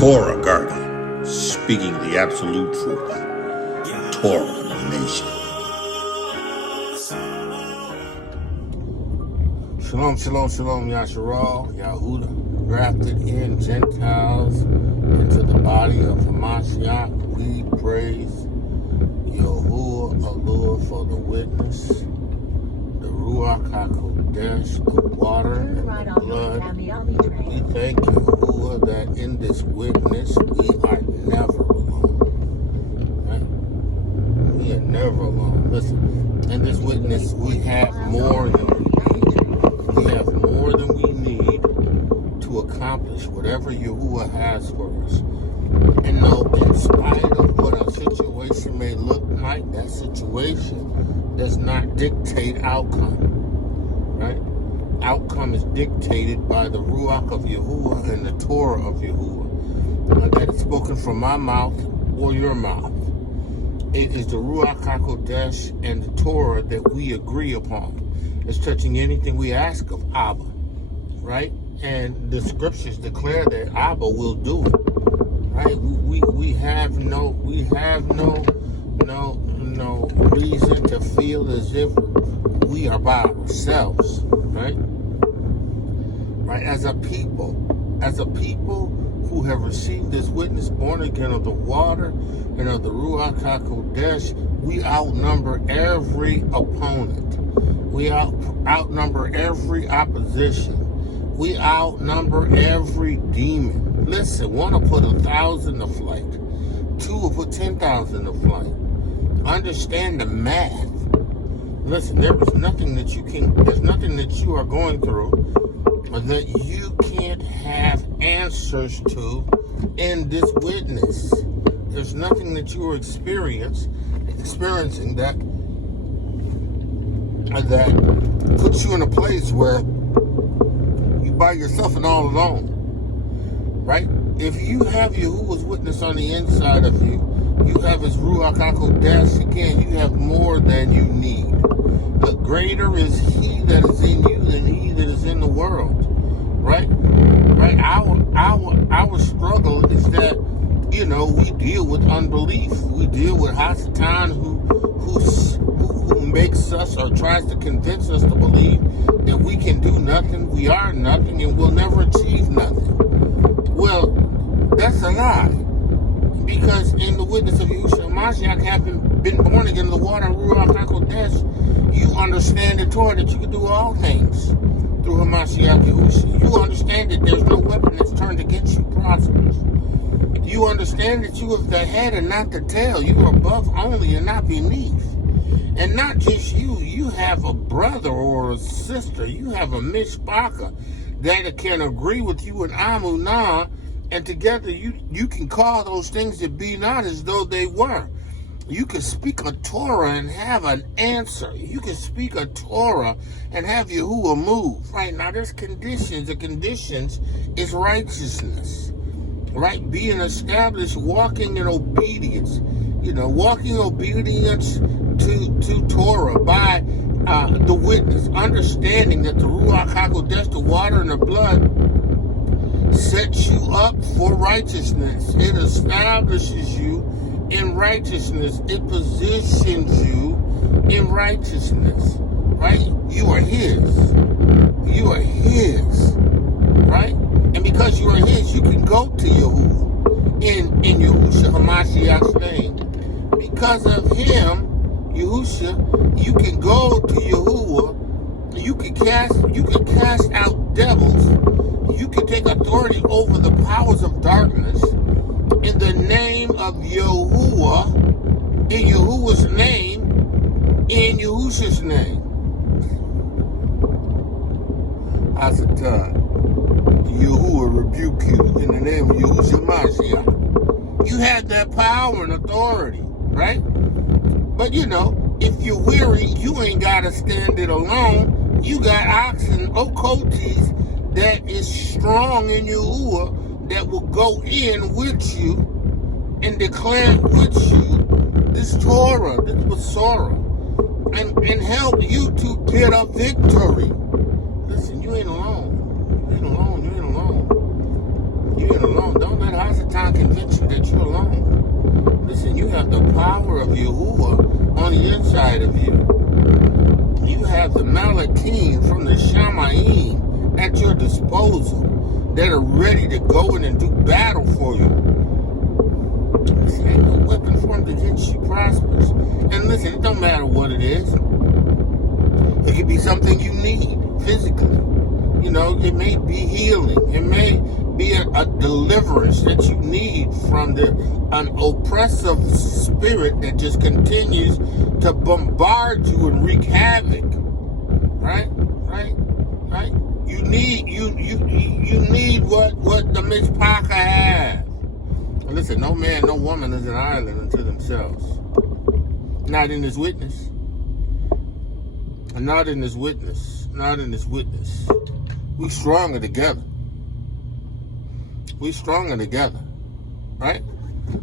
ToRaH Garden, speaking the absolute truth. ToRaH Nation. Shalom, shalom, shalom, Yashar, Yahudah, grafted in Gentiles into the body of HaMashiach. We praise Yahudah, Allah, for the witness, the RUACH HaKodesh, the water and the blood. We thank Yahudah that in this witness we are never alone. Right? We are never alone. Listen, in this witness we have more than we need. We have more than we need to accomplish whatever Yahudah has for us. And no, in spite of what our situation may look like, that situation does not dictate outcome. Right? Outcome is dictated by the RUACH of Yahudah and the ToRaH of Yahudah. That is spoken from my mouth or your mouth. It is the RUACH HaKodesh and the ToRaH that we agree upon. It's touching anything we ask of Abba, right? And the scriptures declare that Abba will do it, right? We have no reason to feel as if we are by ourselves, right? Right? As a people who have received this witness, born again of the water and of the RUACH HaKodesh, we outnumber every opponent. We outnumber every opposition. We outnumber every demon. Listen, one will put 1,000 to flight. Two will put 10,000 to flight. Understand the math. Listen, there's nothing that you are going through that you can't have answers to in this witness. There's nothing that you are experiencing that puts you in a place where you by yourself and all alone, right? If you have Yahuwah's witness on the inside of you, you have his RUACH HaKodesh, again, you have more than you need. But greater is he that is in you than he that is in the world, right? Right? Our struggle is that, we deal with unbelief. We deal with Hasatan who makes us or tries to convince us to believe that we can do nothing, we are nothing, and we'll never achieve nothing. Well, that's a lie. Because in the witness of Yahushua Mashiach, having been born again in the water of RUACH HaKodesh, you understand the ToRaH that you can do all things through HaMashiach Yahushua. You understand that there's no weapon that's turned against you prospers. You understand that you are the head and not the tail. You are above only and not beneath. And not just you have a brother or a sister. You have a mishpacha that can agree with you in Amunah, and together you can call those things that be not as though they were. You can speak a ToRaH and have an answer. You can speak a ToRaH and have Yahuwah move. Right now, there's conditions. The conditions is righteousness. Right? Being established, walking in obedience. Walking obedience to ToRaH by the witness. Understanding that the RUACH HaKodesh, the water and the blood, sets you up for righteousness. It establishes you in righteousness. It positions you in righteousness, right? You are his. You are his, right? And because you are his, you can go to Yahuwah in Yahushua HaMashiach's name. Because of him, Yahushua, you can go to Yahuwah. You can cast out devils. You can take authority over the powers of darkness in the name of Yahuwah, in Yahuwah's name, in Yahusha's name. Hasatan, Yahuwah rebuke you in the name of Yahushua Mashiach. You have that power and authority, right? But if you're weary, you ain't got to stand it alone. You got oxen, okotes, that is strong in Yahuwah, that will go in with you and declare with you this ToRaH, this Besorah, and help you to get a victory. Listen, you ain't alone. You ain't alone. You ain't alone. have the power of Yahuwah on the inside of you. You have the Malachi from the Shamayim at your disposal that are ready to go in and do battle for you. Listen, ain't no weapon formed against you prospers. And listen, it don't matter what it is. It could be something you need physically. You know, it may be healing. It may be a deliverance that you need from an oppressive spirit that just continues to bombard you and wreak havoc. Right? You need what the Mishpacha has. Listen, no man, no woman is an island unto themselves. Not in this witness. Not in this witness. Not in this witness. We stronger together. We stronger together. Right?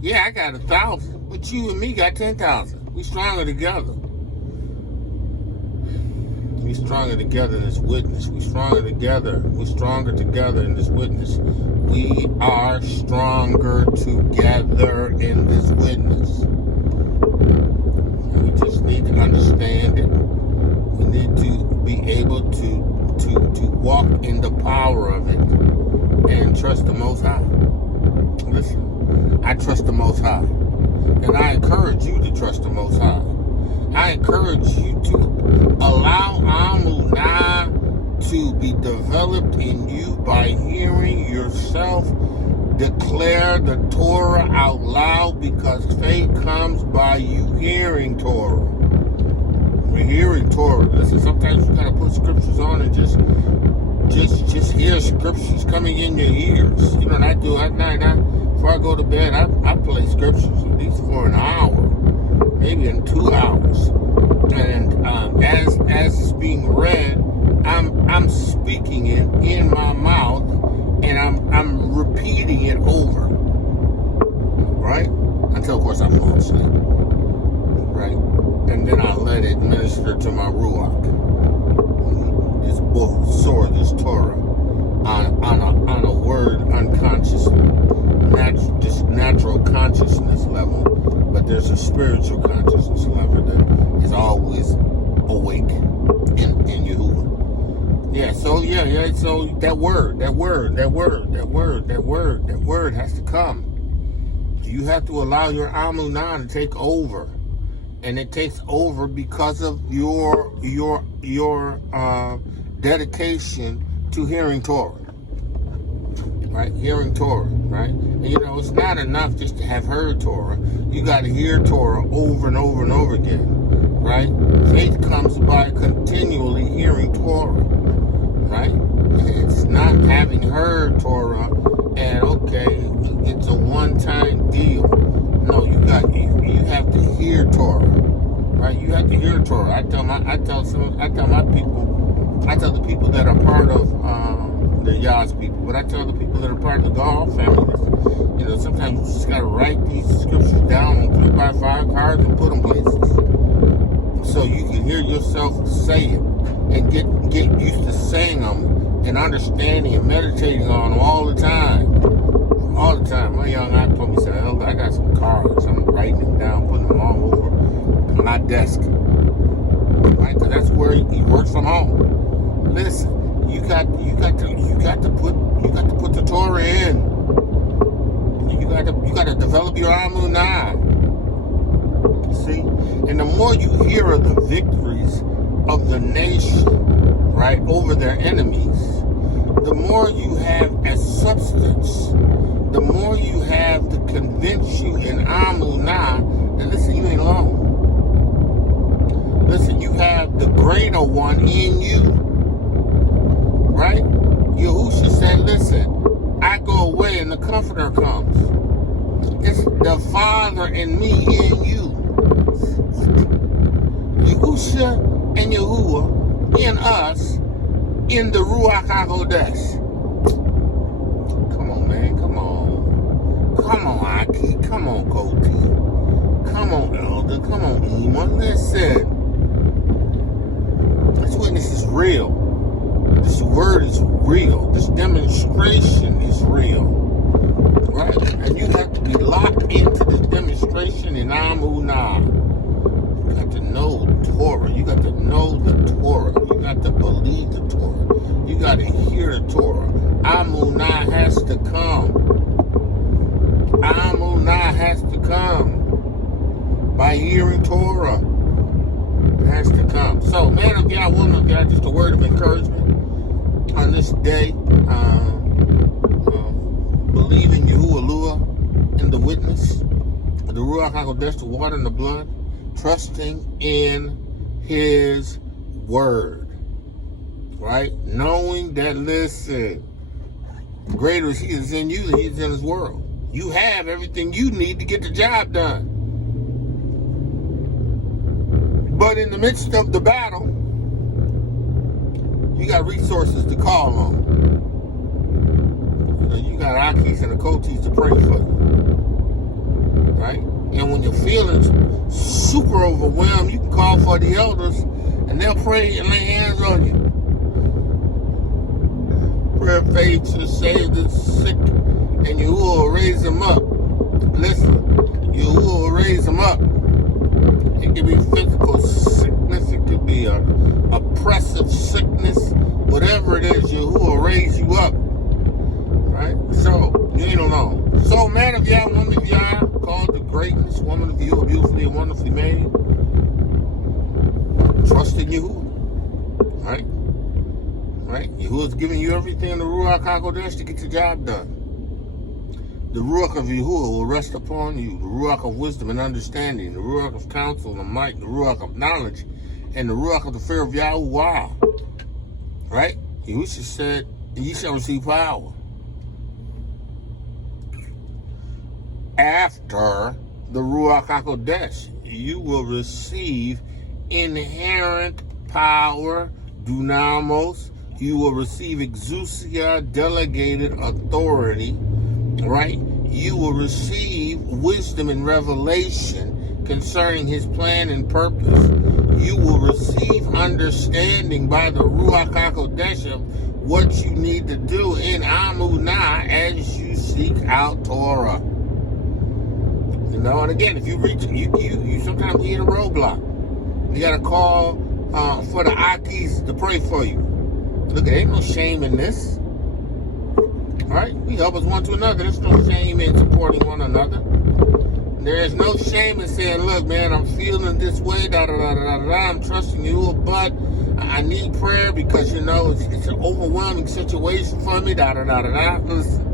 Yeah, I got 1,000, but you and me got 10,000. We stronger together. We stronger together in this witness. We stronger together. We stronger together in this witness. We are stronger together in this witness. And we just need to understand it. We need to be able to walk in the power of it and trust the Most High. Listen, I trust the Most High. And I encourage you to trust the Most High. I encourage you to allow Amunah to be developed in you by hearing yourself declare the ToRaH out loud, because faith comes by you hearing ToRaH. We're hearing ToRaH. Listen, sometimes you gotta put scriptures on and just hear scriptures coming in your ears. You know what I do at night? Before I go to bed, I play scriptures at least for an hour, maybe in 2 hours. And as it's being read, I'm speaking it in my mouth, and I'm repeating it over, right? Until, of course, I fall asleep, right? And then I let it minister to my RUACH. This book, this ToRaH, on a word unconscious, just natural consciousness level, but there's a spiritual consciousness level that is always awake in Yahuwah. Yeah, so that word has to come. You have to allow your Amunah to take over. And it takes over because of your dedication to hearing ToRaH. Right? Hearing ToRaH, right? And you know, it's not enough just to have heard ToRaH. You got to hear ToRaH over and over and over again, right? Faith comes by continually hearing ToRaH, right? It's not having heard ToRaH and okay, it's a one-time deal. No, you have to hear ToRaH, right? You have to hear ToRaH. I tell the people that are part of the Yah's people, but I tell the people that are part of the Gaul family, you know, sometimes you just gotta write these scriptures down on 3x5 cards and put them places, so you can hear yourself say it and get used to saying them and understanding and meditating on them all the time. All the time. My young aunt told me, said, Elder, I got some cards. I'm writing them down, putting them all over my desk. Right? Because that's where he works from home. Listen, you got to put the ToRaH in. You got to develop your Amunah. See? And the more you hear of the victories of the nation, right, over their enemies, the more you have as substance, the more you have to convince you in Amunah that, listen, you ain't alone. Listen, you have the greater one in you, right? Yahusha said, listen, I go away and the Comforter comes. It's the Father and me in you. Yahusha and Yahuwah in us, in the Ruach HaKodesh. Come on, man, come on. Come on, Achi. Come on, Koti. Come on, Elder. Come on, Ema. Listen. This witness is real. This word is real. This demonstration is real. Right? And you have to be locked into this demonstration revelation in Amunah. You got to know Torah. You got to know the Torah. You got to believe the Torah. You got to hear the Torah. Amunah has to come. Amunah has to come. By hearing Torah. It has to come. So, man of Yah, woman of Yah, just a word of encouragement on this day. Believing Yahudah in the witness, the Ruach HaKodesh, the water and the blood, trusting in his word, right? Knowing that, listen, greater is he is in you than he is in this world. You have everything you need to get the job done. But in the midst of the battle, you got resources to call on. You got Achis and the Kotis to pray for you, right? And when you're feeling super overwhelmed, you can call for the elders, and they'll pray and lay hands on you. Prayer of faith to save the sick, and Yahudah will raise them up. Listen, Yahudah will raise them up. It could be physical sickness, it could be a oppressive sickness, whatever it is, Yahudah will raise you up. Right? So, you ain't alone. So, man of Yah, woman of Yah, called to greatness, woman of Yahudah, beautifully and wonderfully made. Trust in Yahudah. Right? Right? Yahuda's giving you everything in the Ruach HaKodesh to get your job done. The Ruach of Yahudah will rest upon you. The Ruach of wisdom and understanding. The Ruach of counsel and might. The Ruach of knowledge. And the Ruach of the fear of Yahudah. Right? Yahusha said, ye shall receive power. After the Ruach HaKodesh, you will receive inherent power, dunamos. You will receive exousia, delegated authority, right? You will receive wisdom and revelation concerning his plan and purpose. You will receive understanding by the Ruach HaKodesh of what you need to do in Amunah as you seek out Torah. You know, and again, if you reach, you sometimes hit a roadblock. You got to call for the Achis to pray for you. Look, there ain't no shame in this. All right? We help us one to another. There's no shame in supporting one another. There is no shame in saying, look, man, I'm feeling this way, I'm trusting you, but I need prayer because, you know, it's an overwhelming situation for me, Listen.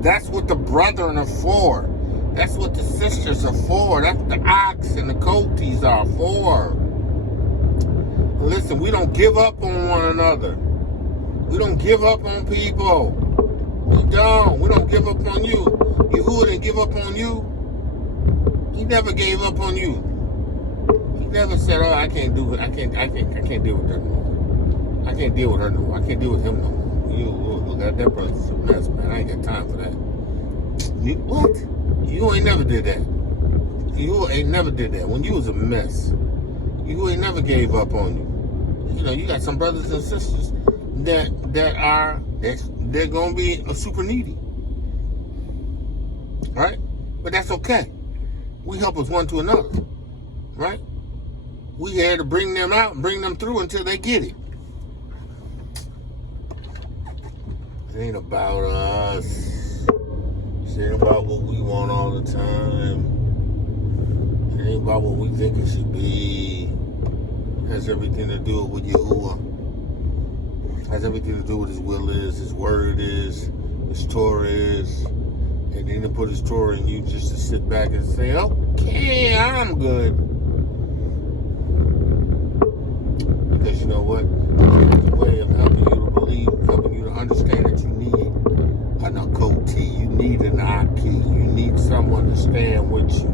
That's what the brethren are for. That's what the sisters are for. That's what the ox and the coaties are for. Listen, we don't give up on one another. We don't give up on people. We don't. We don't give up on you. Yahudah didn't give up on you. He never gave up on you. He never said, oh, I can't do it. I can't deal with her no more. I can't deal with her no more. I can't deal with him no more. Look, that brother's a mess, man. I ain't got time for that. What? You ain't never did that. You ain't never did that. When you was a mess, you ain't never gave up on you. You know, you got some brothers and sisters they're gonna be super needy. Right? But that's okay. We help us one to another. Right? We here to bring them out and bring them through until they get it. It ain't about us. It ain't about what we want all the time. It ain't about what we think it should be. It has everything to do with Yahudah. It has everything to do with his will is, his word is, his Torah is. And then to put his Torah in you just to sit back and say, okay, I'm good. Because you know what? It's a way of helping you to believe, helping you to understand that you need an Akoti, you need an Achi, you need someone to stand with you.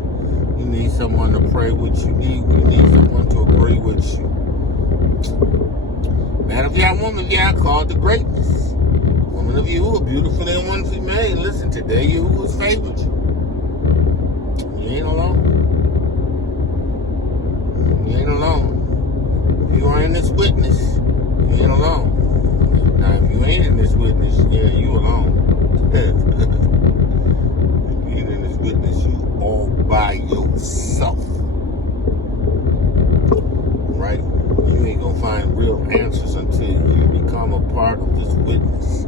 You need someone to pray with you. You need someone to agree with you. Man of Yah, woman of Yah, called to greatness. Woman of Yahudah, beautiful and wonderfully made. Listen, today Yahuwah's favored you. You ain't alone. You ain't alone. If you are in this witness, you ain't alone. Now, if you ain't in this witness, yeah, you alone. If you ain't in this witness, you answers until you become a part of this witness.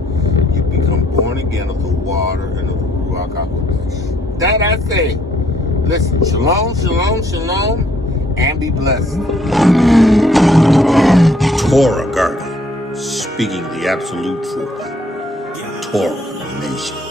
You become born again of the water and of the RUACH HaKodesh. That I say. Listen, shalom, shalom, shalom, and be blessed. ToRaH Garden, speaking the absolute truth. ToRaH Nation.